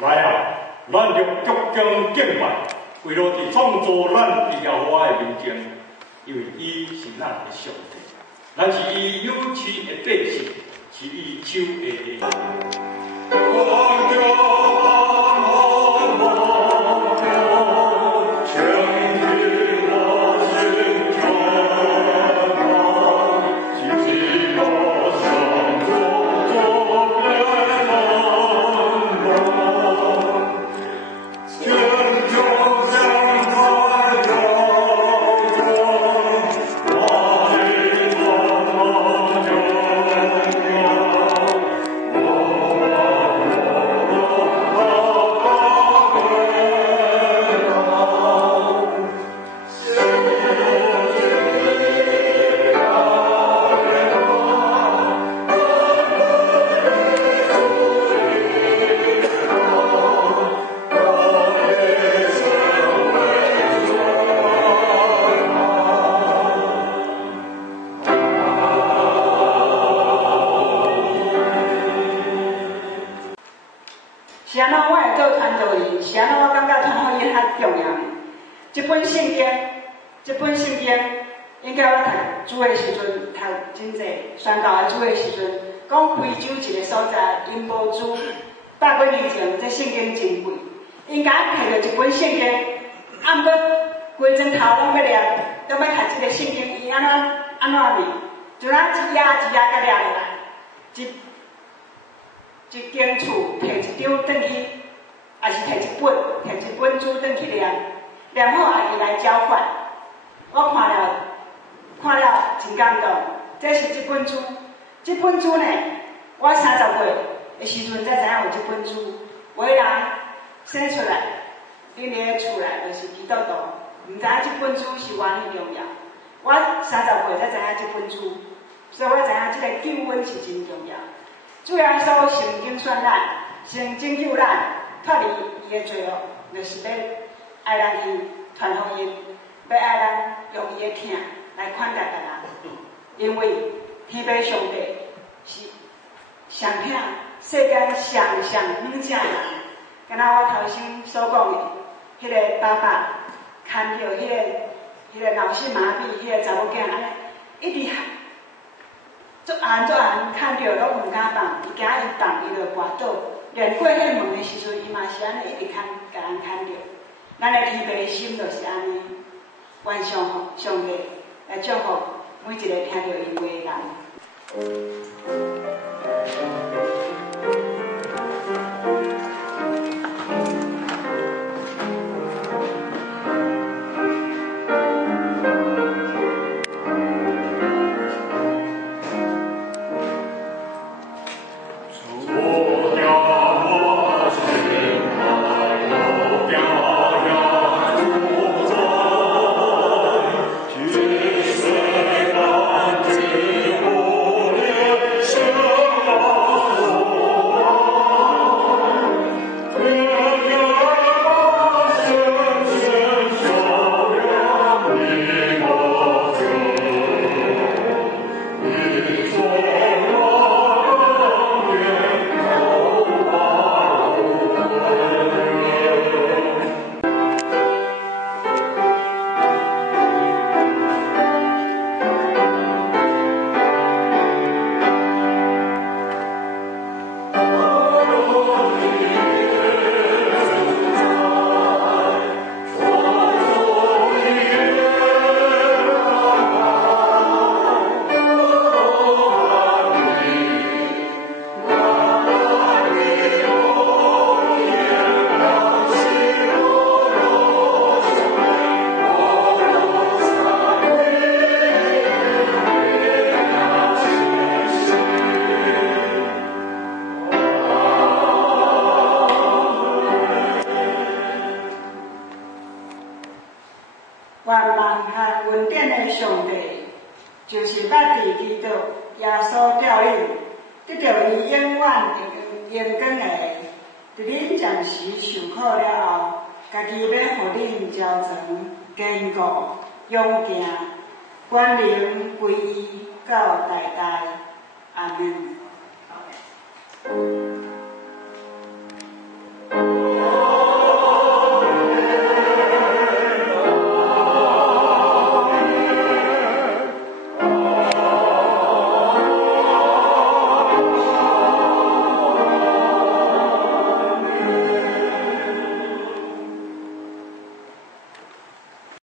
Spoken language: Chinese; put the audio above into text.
来啊！咱就鞠躬敬拜，为了伫创造咱耶和华的面前，因为伊是咱的上帝，咱是伊有赐的百姓，是伊手的是安怎我会做传道人？是安怎我感觉传福音较重要呢？这本圣经，应该我读主的时阵，读真济宣教的主的时阵，讲非洲一个所在，因无主100几年前，这圣经真贵，应该摕到一本圣经，按过规钟头拢要念，拢要读这个圣经，伊安怎念？就咱一页一页甲念落来，一间厝摕一张转去，也是摕一本书转去念，念好也是来交换。我看了真感动。这是这本书呢，我30岁的时阵才知影有这本书。有的人生出来，恁伫厝内就是基督徒，毋知影这本书是偌尼重要。我30岁才知影这本书，所以我知影这个救恩是真重要。主耶稣成精选咱，成拯救咱，脱离伊的罪恶，就是要爱咱去传福音，要爱咱用伊的疼来款待别人。因为天父上帝是上疼世间上远正人，敢若我头先所讲的，迄个爸爸牵着迄个脑性麻痹迄个查某囝安尼，一直足暗看着拢毋敢放，伊惊伊放伊就跋倒，连过迄门的时阵，伊嘛是安尼一直甲人看着。咱的天父心就是安尼，愿上帝来祝福每一个听着因话的人。是。万万和稳定的上帝，就是捌伫基督耶稣调引，得到伊永远荣光的，伫恁暂时受苦了后，家己要互恁招成坚固、勇健，关灵归依到代代，阿门。